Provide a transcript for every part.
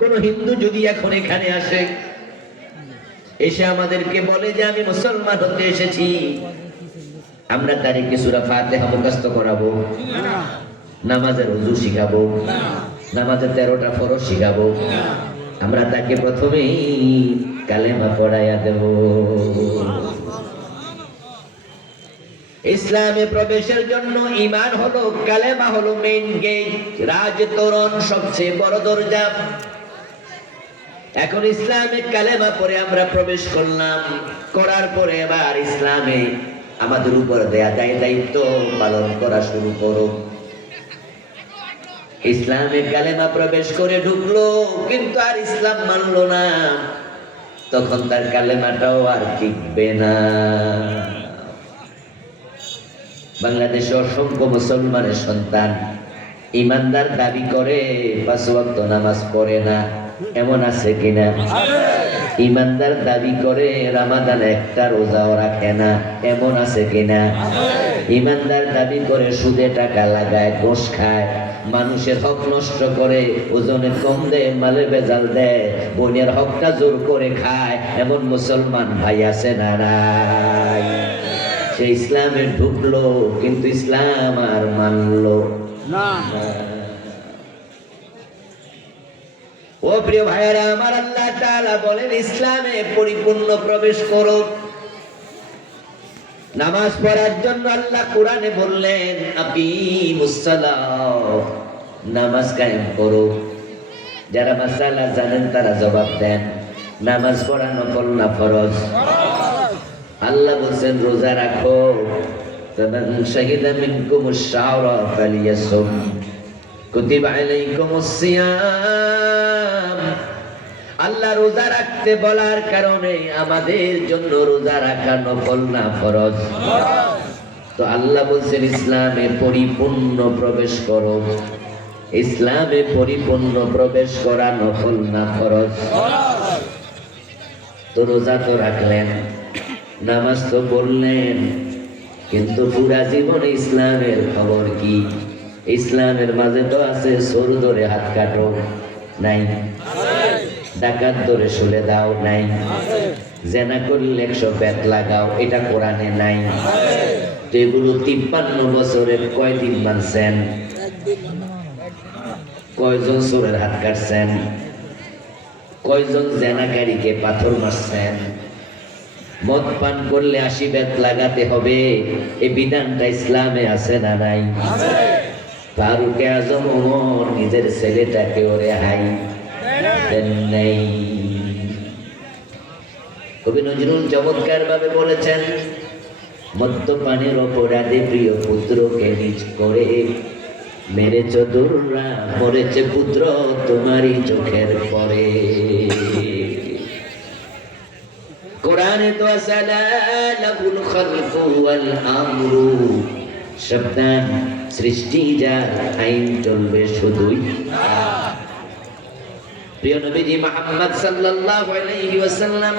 কোন হিন্দু যদি এখন এখানে আসে, এসে আমাদেরকে বলে যে, আমি মুসলমান হতে এসেছি। আমরা তারে কিছুরা ফাতেহা মুখস্থ করাবো, নামাজের উজু শিখাবো, নামাজের তেরোটা ফরজ শিখাবো। আমরা তাকে প্রথমেই কালেমা পড়াইয়া দেব। ইসলামে প্রবেশের জন্য ইমান হলো, কালেমা হলো মেইন গেট রাজ তোরণ সবচেয়ে বড় দরজা। এখন ইসলামে কালেমা পরে আমরা প্রবেশ করলাম। করার পরে এবার ইসলামে আমাদের উপর দেয়া দায় দায়িত্ব পালন করা শুরু করো। ইসলামে কালেমা প্রবেশ করে ঢুকলো, কিন্তু আর ইসলাম মানলো না। তখন তার কালেমাটাও আর টিকবে না। বাংলাদেশে অসংখ্য মুসলমানের সন্তান ইমানদার দাবি করে, পাঁচ নামাজ পড়ে না। এমন আছে কিনা? ইমানদার দাবি করে রামাদান একটা রোজাও রাখে না এমন আছে কিনা? ইমানদার দাবি করে সুদে টাকা লাগায় ঘোষ খায় মানুষের হক নষ্ট করে ওজনে কম দেয় মালে বেজাল দেয় বোনের হকটা জোর করে খায় এমন মুসলমান ভাই আছে না নাই? সে ইসলামে ঢুকলো কিন্তু ইসলাম আর মানলো। না। ও প্রিয় ভাইয়েরা, আমার আল্লাহ তাআলা বলেন, ইসলামে পরিপূর্ণ প্রবেশ করো। নামাজ পড়ার জন্য আল্লাহ কোরআনে বললেন নামাজ কায়েম করো। যারা মাসালা জানেন, তারা জবাব দেন, নামাজ পড়া নকল না ফরজ। আল্লাহ বলছেন, রোজা রাখো। শাহিদা মিনকুম শাহরা ফালিয়াসুম। কুতিব আলাইকুম সিয়াম আল্লাহ রোজা রাখতে বলার কারণে আমাদের জন্য রোজা রাখা নফল না ফরজ। তো আল্লাহ বলছেন, ইসলামে পরিপূর্ণ প্রবেশ করো। ইসলামে পরিপূর্ণ প্রবেশ করা নফল না ফরজ। তো রোজা তো রাখলেন, নামাজ তো পড়লেন, কিন্তু পুরা জীবনে ইসলামের খবর কি? ইসলামের মাঝে তো আছে সরু ধরে হাত কাটো, নাই। ডাকাত ধরে শুলে দাও, নাই। জেনা করলে একশো ব্যাট লাগাও, এটা কোরআনে নাই। তো এগুলো তিপ্পান্ন বছরের কয়দিন মানছেন? কয়জন চোরের হাত কাটছেন? কয়জন জেনাকারীকে পাথর মারছেন? মদ পান করলে আশি বেত লাগাতে হবে এই বিধানটা ইসলামে আছে না নাই? ফারুকে আজম ওমর নিজের ছেলেটাকে ওরে হাই দেন নাই। কবি নজরুল চমৎকার ভাবে বলেছেন, মদ্যপানের অপরাধে প্রিয় পুত্রকে নিজ করে মেরে চতুররা, মরেছে পুত্র তোমারই চোখের পরে। কোরআনে তো আসালাহুল খালকু ওয়াল আমরু শব্দান সৃষ্টি যার আইন চলবে শুধুই। প্রিয় নবীজি মুহাম্মদ সাল্লাল্লাহু আলাইহি ওয়াসাল্লাম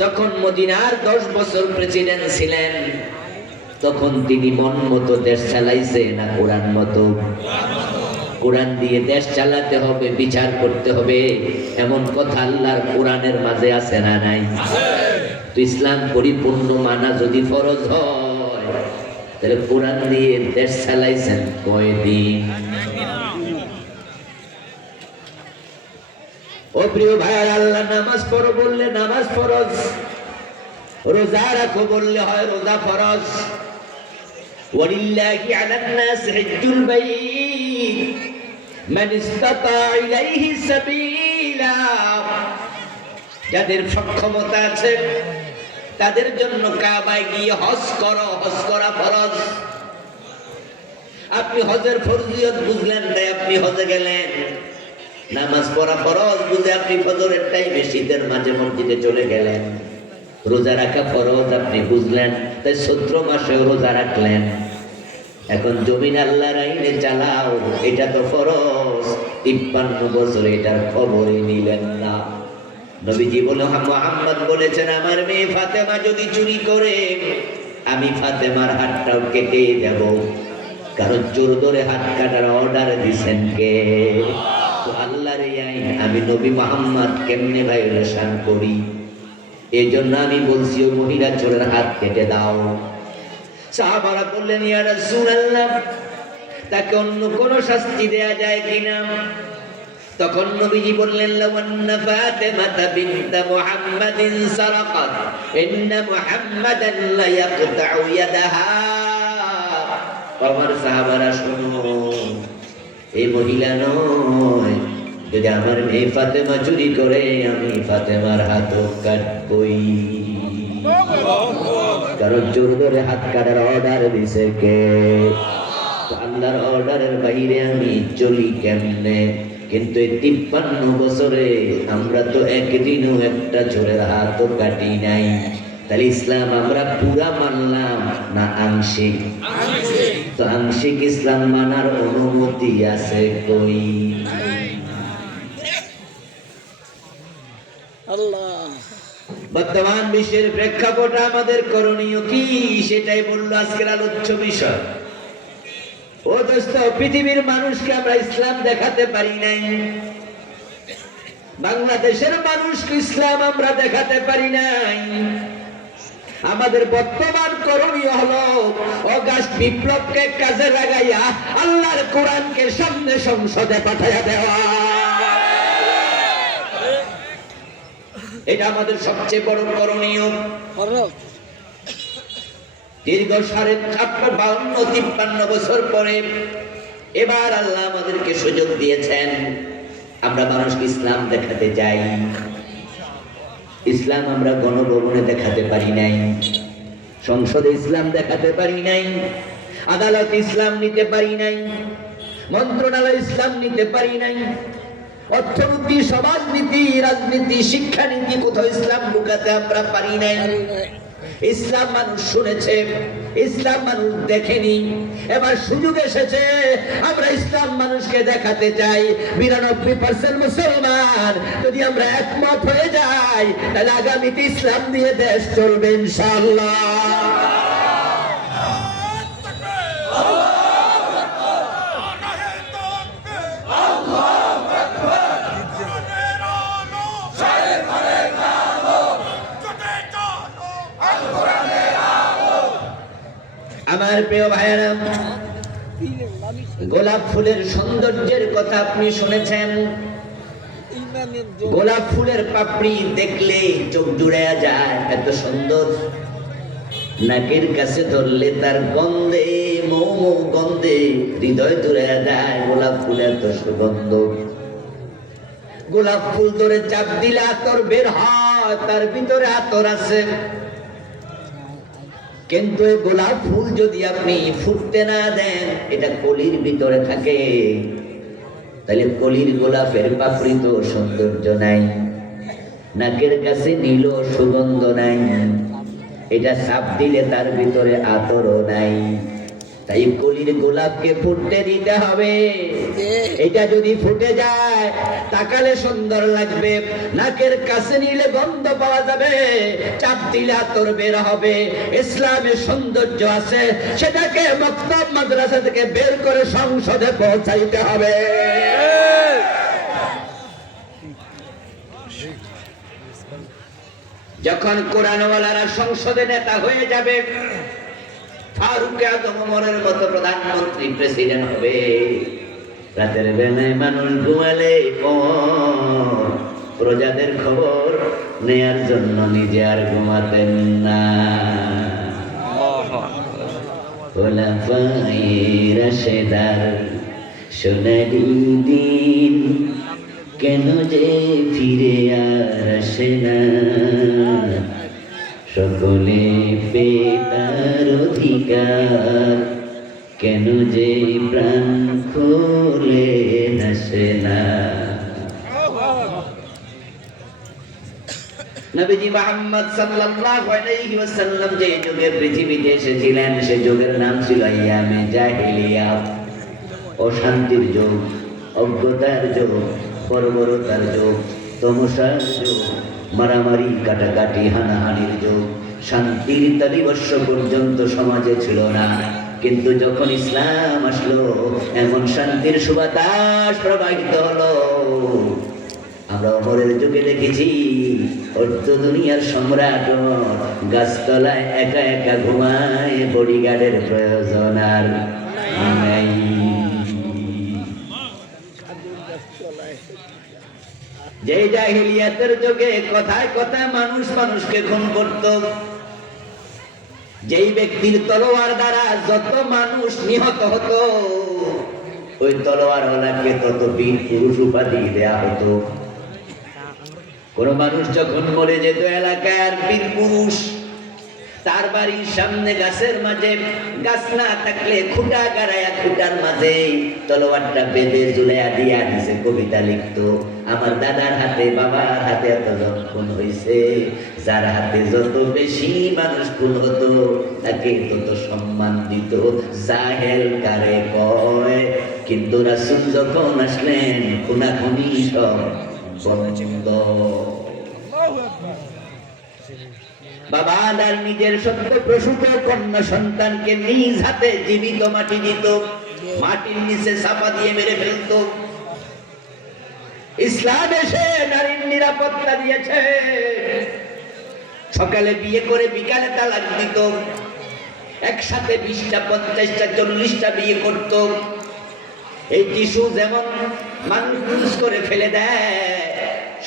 যখন মদিনার 10 বছর প্রেসিডেন্ট ছিলেন, তখন তিনি মন মতো দেশ চালাইছে না কোরআন মতো? কোরআন দিয়ে দেশ চালাতে হবে, বিচার করতে হবে, এমন কথা আল্লাহর কোরআনের মাঝে আছে না নাই? তো ইসলাম পরিপূর্ণ মানা যদি ফরজ হয় তাহলে কোরআন দিয়ে দেশ চালাইছেন কয়দিন? ও প্রিয় ভাই, আল্লাহ নামাজ পড়ো বললে নামাজ ফরজ। রোজা রাখো বললে হয় রোজা ফরজ। ওয়ালিল্লাহি আলান নাস হজ্জুল বাইত। মান ইসতাতা ইলাইহি সাবিলা। যাদের সক্ষমতা আছে তাদের জন্য কাবায় গিয়ে হজ করো, হজ করা ফরজ। আপনি হজের ফরজিয়ত বুঝলেন তাই আপনি হজে গেলেন। নামাজ পড়া ফরজ বুঝে আপনি ফজরের টাইমে শীতের মাঝে মসজিদে চলে গেলেন। রোজা রাখা ফরজ আপনি বুঝলেন, তাই সত্র মাসে রোজা রাখলেন। এখন জমিন আল্লাহর আইনে চালাও, এটা তো ফরজ। তিপ্পান্ন বছর এটার খবরই নিলেন না। নবীজি বলে মোহাম্মদ বলেছেন, আমার মেয়ে ফাতেমা যদি চুরি করে, আমি ফাতেমার হাতটাও কেটে দেব। কারণ ধরে হাত কাটার অর্ডার দিছেন কে? তো আল্লাহর আইন, আমি নবী মোহাম্মদ কেমনে করি? এই জন্য আমি বলছি, ও মহিলা, চোরের হাত কেটে দাও। সাহাবারা বললেন, ইয়া রাসূলুল্লাহ, তাকে অন্য কোন শাস্তি দেয়া যায় কিনা? তখন নবীজি বললেন মুহাম্মাদিন মুহাম্মাদান লা ইয়াদাহা। আমার সাহাবারা এই মহিলা নয়, যদি আমার মেয়ে ফাতেমা চুরি করে, আমি ফাতেমার হাত কাটবই। কারণ চোর ধরে হাত কাটার অর্ডার দিছে কে? আল্লাহর অর্ডারের বাইরে আমি চলি কেমনে? কিন্তু এই তিপ্পান্ন বছরে আমরা তো একদিনও একটা চোরের হাতও কাটি নাই। তাহলে ইসলাম আমরা পুরা মানলাম না আংশিক? তো আংশিক ইসলাম মানার অনুমতি আছে কই? আল্লাহ। বর্তমান বিশ্বের প্রেক্ষাপট আমাদের করণীয় কি? সেটাই বলল আজকের আলোচ্য বিষয়। ও দোস্ত, পৃথিবীর মানুষকে আমরা ইসলাম দেখাতে পারি নাই। বাংলাদেশের মানুষকে ইসলাম আমরা দেখাতে পারি নাই। আমাদের বর্তমান করণীয় হলো, অগাস্ট বিপ্লবকে কাজে লাগাইয়া আল্লাহর কোরআনকে সামনে সংসদে পাঠাইয়া দেওয়া। এটা আমাদের সবচেয়ে বড় করণীয়। দীর্ঘ সাড়ে ছাপ্প বাউন্ন, তিপ্পান্ন বছর পরে এবার আল্লাহ আমাদেরকে সুযোগ দিয়েছেন। আমরা মানুষকে ইসলাম দেখাতে যাই। ইসলাম আমরা গণভবনে দেখাতে পারি নাই। সংসদে ইসলাম দেখাতে পারি নাই। আদালত ইসলাম নিতে পারি নাই। মন্ত্রণালয় ইসলাম নিতে পারি নাই। অর্থনীতি, সমাজনীতি, রাজনীতি, শিক্ষানীতি, কোথাও ইসলাম ঢুকাতে আমরা পারি নাই। ইসলাম মানুষ শুনেছে, ইসলাম মানুষ দেখেনি। এবার সুযোগ এসেছে, আমরা ইসলাম মানুষকে দেখাতে চাই। বিরানব্বই পার্সেন্ট মুসলমান, যদি আমরা একমত হয়ে যাই, তাহলে আগামীতে ইসলাম দিয়ে দেশ চলবে ইনশাল্লাহ আমার প্রিয় ভাইয়েরা। গোলাপ ফুলের সৌন্দর্যের কথা আপনি শুনেছেন। গোলাপ ফুলের পাপড়ি দেখলে চোখ জুড়ে যায়, এত সুন্দর। নাকের কাছে ধরলে তার গন্ধে মৌ গন্ধে হৃদয় জুড়ে যায়, গোলাপ ফুলের এত সুগন্ধ। গোলাপ ফুল ধরে চাপ দিলে আতর বের হয়, তার ভিতরে আতর আছে। কিন্তু গোলাপ ফুল যদি আপনি ফুটতে না দেন, এটা কলির ভিতরে থাকে। তাহলে কলির গোলাপের পাপড়ি তো সৌন্দর্য নাই, নাকের কাছে নীল সুগন্ধ নাই, এটা সাপ দিলে তার ভিতরে আতরও নাই। তাই কলির গোলাপকে ফুটতে দিতে হবে। এটা যদি ফুটে যায় তাকালে সুন্দর লাগবে। নাকের কাছে নিলে গন্ধ পাওয়া যাবে চাপ দিলে আতর বের হবে। ইসলামের সৌন্দর্য আছে সেটাকে মক্তব মাদ্রাসা থেকে বের করে সংসদে পৌঁছাইতে হবে। যখন কোরআনওয়ালারা সংসদে নেতা হয়ে যাবে ফারুক আজম ওমরের মতো প্রধানমন্ত্রী প্রেসিডেন্ট হবে। রাতের বেলায় মানুষ ঘুমালে প্রজাদের খবর নেয়ার জন্য নিজে আর ঘুমাতেন না। রাশেদার সোনালি দিন কেন যে ফিরে আর আসে সকলে পেতার কেন যে প্রাণ খোলে হাসে না? নবীজি মোহাম্মদ সাল্লাল্লাহু আলাইহি ওয়াসাল্লাম যে যুগে পৃথিবীতে এসেছিলেন, সে যুগের নাম ছিল ইয়ামে জাহিলিয়া। অশান্তির যুগ, অজ্ঞতার যুগ, বর্বরতার যুগ তমসার যুগ, মারামারি, কাটাকাটি, হানাহানির যুগ। শান্তির তালিবর্ষ পর্যন্ত সমাজে ছিল না। কিন্তু যখন ইসলাম আসলো এমন শান্তির সুবাতাস প্রবাহিত হলো। ওমরের যুগে দেখেছি অর্ধ দুনিয়ার সম্রাট গাছতলায় একা একা ঘুমায় বডিগার্ডের প্রয়োজন আর নাই। যে জাহিলিয়াতের যুগে কথায় কথায় মানুষ মানুষকে খুন করত। যেই ব্যক্তির তলোয়ার দ্বারা যত মানুষ নিহত হতো, ওই তলোয়ার ওনাকে তত বীর পুরুষ উপাধি দেয়া হতো। কোন মানুষ যখন মরে যেত এলাকার বীর পুরুষ, তার বাড়ির সামনে গাছের মাঝে, গাছ না থাকলে খুঁটা গাড়ায়া খুঁটার মাঝে তলোয়ারটা বেঁধে ঝুলাইয়া দিয়া দিছে, কবিতা লিখতো। আমার দাদার হাতে বাবার হাতে এত খুন হয়েছে যার হাতে যত বেশি মানুষ খুন হতো তাকে তত সম্মান দিত। জাহেল কারে কয়? কিন্তু রাসুল যখন আসলেন খুনাখুনি সব বন্ধ বাবা তার নিজের সত্য প্রসূত কন্যা সন্তানকে নিজ হাতে জীবিত মাটি দিত। মাটির নিচে চাপা দিয়ে মেরে ফেলত। ইসলাম এসে নারীর নিরাপত্তা দিয়েছে। সকালে বিয়ে করে বিকালে তালাক দিত। একসাথে বিশটা, পঞ্চাশটা, চল্লিশটা বিয়ে করত। এই টিস্যু যেমন মানুষ করে ফেলে দেয়,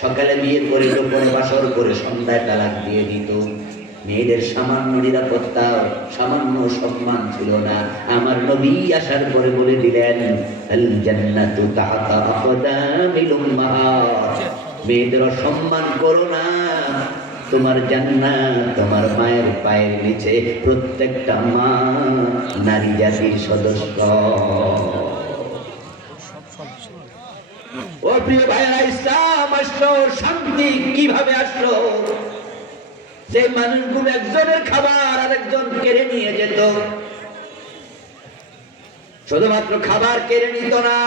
সকালে বিয়ে করে গোপন বাসর করে সন্ধ্যায় তালাক দিয়ে দিত। মেয়েদের সামান্য নিরাপত্তা, সামান্য সম্মান ছিল না। আমার নবী আসার পরে বলে দিলেন মেয়েদের সম্মান করো না। তোমার জান্নাত তোমার মায়ের পায়ের নিচে প্রত্যেকটা মা নারী জাতির সদস্য। ও প্রিয় ভাইরা ইসলাম আসলো, শান্তি কীভাবে আসলো? যে মানুষগুলো একজনের খাবার আরেকজন কেড়ে নিয়ে যেত। শুধুমাত্র খাবার কেড়ে নিত না,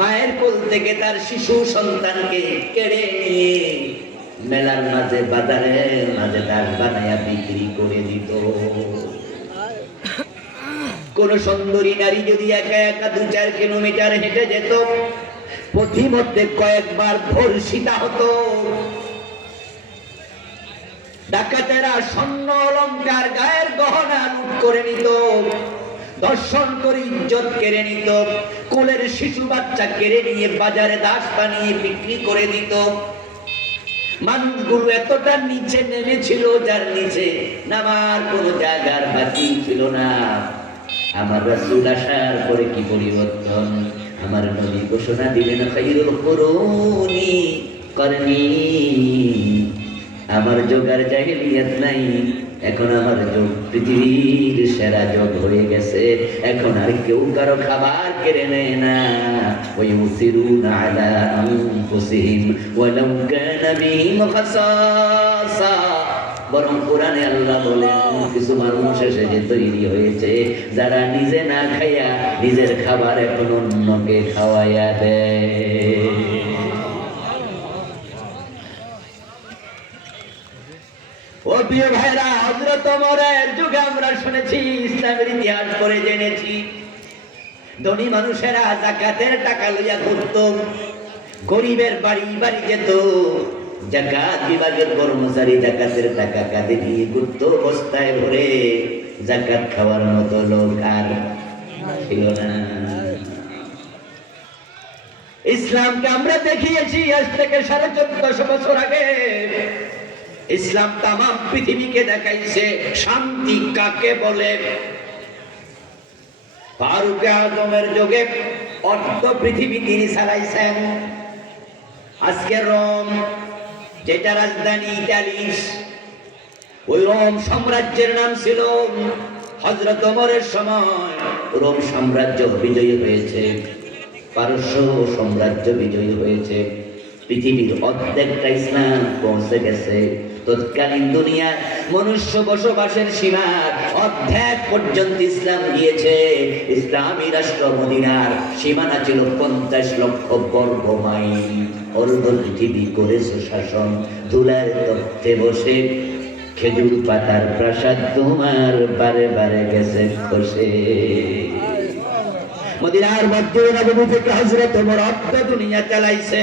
মায়ের কোল থেকে তার শিশু সন্তানকে কেড়ে নিয়ে মেলার মাঝে বাজারের মাঝে তার বানায়া বিক্রি করে দিত। কোন সুন্দরী নারী যদি একা একা দু চার কিলোমিটার হেঁটে যেত, পথিমধ্যে কয়েকবার ধর্ষিতা হতো। ডাকাতেরা স্বর্ণ অলঙ্কার গায়ের গহনা লুট করে নিত। দর্শন করে ইজ্জত কেড়ে নিত। কোলের শিশু বাচ্চা কেড়ে নিয়ে বাজারে দাস বানিয়ে বিক্রি করে দিত। মানুষগুলো এতটা নিচে নেমেছিল, যার নিচে নামার কোনো জায়গার বাকি ছিল না। আমার রাসূল আসার পরে কি পরিবর্তন? আমার নবী ঘোষণা দিলেন খাইরুল কুরুনি করনি। আমার যোগ আর জাহিলিয়াত নাই। এখন আমার যোগ পৃথিবীর সেরা যোগ হয়ে গেছে। এখন আর কেউ কারও খাবার কেড়ে নেয় না। ওই মুসিরুন আলা বরং কোরআনে আল্লাহ বলেন, কিছু মানুষ এসে যে তৈরি হয়েছে, যারা নিজে না খাইয়া নিজের খাবার এখন অন্যকে খাওয়াইয়া দেয়। প্রিয় ভাইরা হজরত ওমরের যুগে আমরা শুনেছি, ইসলামের ইতিহাস করে জেনেছি। ধনী মানুষেরা জাকাতের টাকা লইয়া ঘুরত, গরিবের বাড়ি বাড়ি যেত, জাকাত বিভাগের কর্মচারী জাকাতের টাকা কাঁধে বস্তায় ভরে জাকাত খাওয়ার মতো লোক আর ছিল না। ইসলামকে আমরা দেখিয়েছি আজ থেকে সাড়ে চোদ্দশো বছর আগে। ইসলাম তাম পৃথিবীকে দেখাইছে, শান্তি কাকে বলে? ফারুক আজমের যোগে অর্থ পৃথিবী তিনি চালাইছেন। আজকে রোম, যেটা রাজধানী ইটালির ওই রোম সাম্রাজ্যের নাম ছিল হজরত ওমরের সময়। রোম সাম্রাজ্য বিজয়ী হয়েছে, পারস্য সাম্রাজ্য বিজয়ী হয়েছে, পৃথিবীর অর্ধেকটা ইসলাম পৌঁছে গেছে। তৎকালীন দুনিয়ার মনুষ্য বসবাসের সীমার অর্ধেক পর্যন্ত ইসলাম গিয়েছে। ইসলামী রাষ্ট্র মদিনার সীমানা ছিল পঞ্চাশ লক্ষ বর্গ মাইল। অর্ধ পৃথিবী করেছে শাসন। ধুলার তথ্যে বসে খেজুর পাতার প্রাসাদ তোমার বারে বারে গেছে বসে মদিনার মধ্যে নবী থেকে হজরত ওমর অর্ধ দুনিয়া চালাইছে।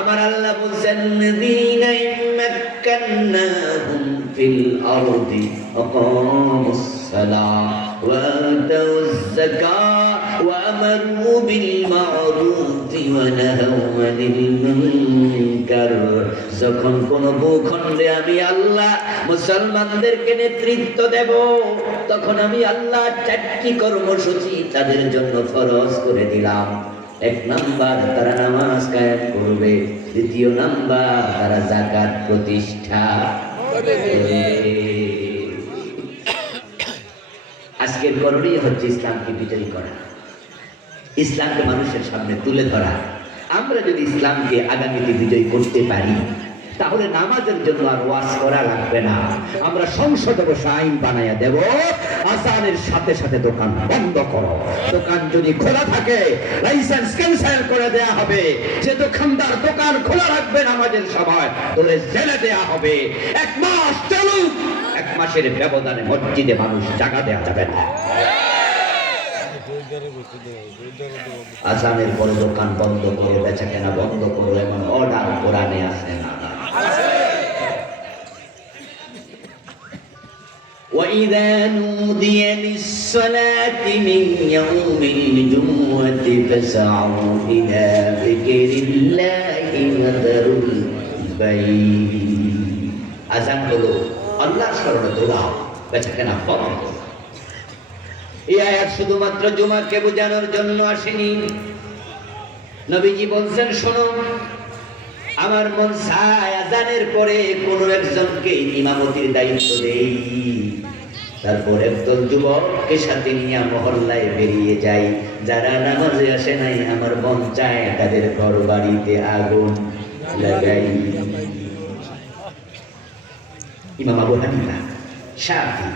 আমার আল্লাহ বলছেন সালাহ ওয়া আতাউজ যাকাহ ওয়া আমারু বিল মা'রুফ ওয়া নাহাউ আনিল মুনকার যখন কোন ভূখণ্ডে আমি আল্লাহ মুসলমানদেরকে নেতৃত্ব দেব, তখন আমি আল্লাহ চারটি কর্মসূচি তাদের জন্য ফরজ করে দিলাম। এক নাম্বার তারা নামাজ কায়েম করবে। দ্বিতীয় নাম্বার তারা জাকাত প্রতিষ্ঠা করবে। আজকের করণীয় হচ্ছে ইসলামকে বিজয়ী করা। ইসলামকে মানুষের সামনে তুলে ধরা। আমরা যদি ইসলামকে আগামীতে বিজয়ী করতে পারি তাহলে নামাজের জন্য আর ওয়াজ করা লাগবে না। আমরা সংসদে বসে আইন বানাইয়া দেব। আসানের সাথে সাথে দোকান বন্ধ করো। দোকান যদি খোলা থাকে লাইসেন্স ক্যান্সেল করে দেয়া হবে। যে দোকানদার দোকান খোলা রাখবে নামাজের সময় তোরে জেলে দেয়া হবে। এক মাস চলুক। এক মাসের ব্যবধানে মসজিদে মানুষ জায়গা দেওয়া যাবে না। আসামের পরে দোকান বন্ধ করে বেচা কেনা বন্ধ করো এমন অর্ডার কোরআনে না وإذا نودي للصلاة من يوم الجمعة فاسعوا إلى ذكر الله وذروا البيع আজান হলো আল্লাহর স্মরণে দোলাও বেচা কেনা বন্ধ করো। এই আয়াত শুধুমাত্র জুমাকে বোঝানোর জন্য আসেনি নবীজি বলছেন শোনো আমার মন চায় আজানের পরে কোনো একজনকে ইমামতির দায়িত্ব দেই। তারপর একদল যুবককে সাথে নিয়ে মহল্লায় বেরিয়ে যাই। যারা নামাজে আসে নাই, আমার মন চায় তাদের ঘর বাড়িতে আগুন লাগাই। ইমাম আবু হানিফা, শাফি,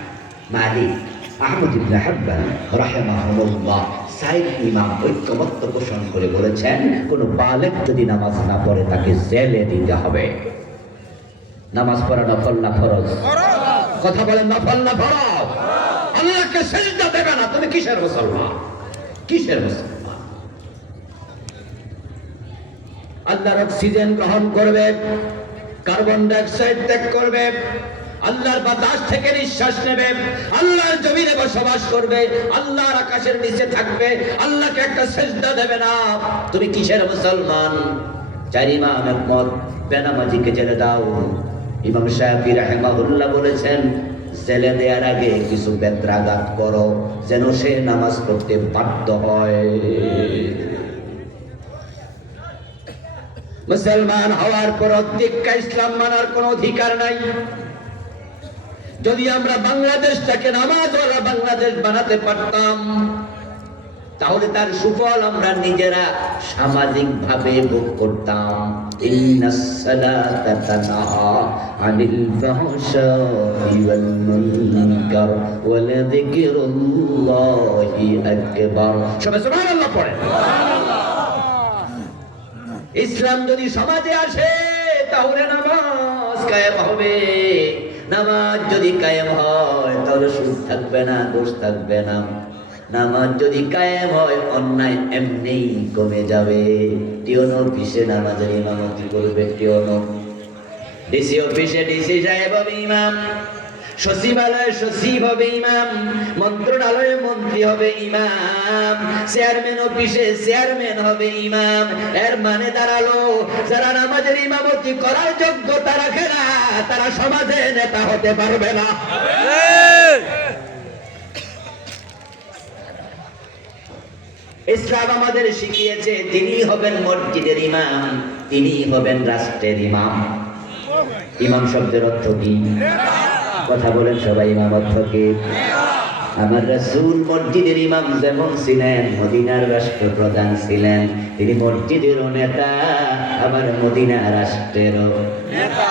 মালিক, আহমদ ইবনে হাব্বান রাহিমাহুল্লাহ সাইদ ইমাম ঐক্যমত্য পোষণ করে বলেছেন, কোন বালেক যদি নামাজ না পড়ে, তাকে জেলে দিতে হবে। নামাজ পড়া নফল না ফরজ? কথা বলেন নফল না ফরজ? আল্লাহকে সেজদা দেবে না। তুমি কিসের মুসলমান? কিসের মুসলমান? আল্লাহর অক্সিজেন গ্রহণ করবে, কার্বন ডাইঅক্সাইড ত্যাগ করবে আল্লাহর বাতাস থেকে নিঃশ্বাস নেবে, আল্লাহর জমিনে বসবাস করবে, আল্লাহর আকাশের নিচে থাকবে, আল্লাহকে একটা সেজদা দেবে না। তুমি কিসের মুসলমান? চার ইমাম একমত বেনামাজিকে জেলে দাও। ইমাম সাহেব রাহেমাহুল্লাহ বলেছেন, জেলে দেওয়ার আগে কিছু বেত্রাঘাত করো, যেন সে নামাজ পড়তে বাধ্য হয়। মুসলমান হওয়ার পর অধিকা ইসলাম মানার কোন অধিকার নাই। যদি আমরা বাংলাদেশটাকে নামাজওয়ালা বাংলাদেশ বানাতে পারতাম, তাহলে তার সুফল আমরা নিজেরা সামাজিক ভাবে ভোগ করতাম। ইসলাম যদি সমাজে আসে, তাহলে নামাজ কায়েম হবে। নামাজ যদি কায়েম হয়, তাহলে সুদ থাকবে না দোষ থাকবে না। নামাজ যদি কায়েম হয়, অন্যায় এমনিই কমে যাবে। টিওন অফিসে নামাজের ইমামতি করবে টিওন ডিসি অফিসে ডিসি সাহেব হবে ইমাম। সচিবালয়ে সচিব হবে ইমাম, মন্ত্রণালয়ে মন্ত্রী হবে ইমাম, চেয়ারম্যান অফিসে চেয়ারম্যান হবে ইমাম। এর মানে দাঁড়াল, যারা নামাজের ইমামতি করার যোগ্যতা রাখে না, তারা সমাজে নেতা হতে পারবে না। ইসলাম আমাদের শিখিয়েছে তিনি হবেন মসজিদের ইমাম তিনি হবেন রাষ্ট্রের ইমাম। ইমাম শব্দের অর্থ কি? কথা বলেন সবাই ইমাম থেকে আমার রাসূল মসজিদের ইমাম যেমন ছিলেন, মদিনার রাষ্ট্রপ্রধান ছিলেন, তিনি মসজিদেরও নেতা আমার মদিনা রাষ্ট্রেরও। নেতা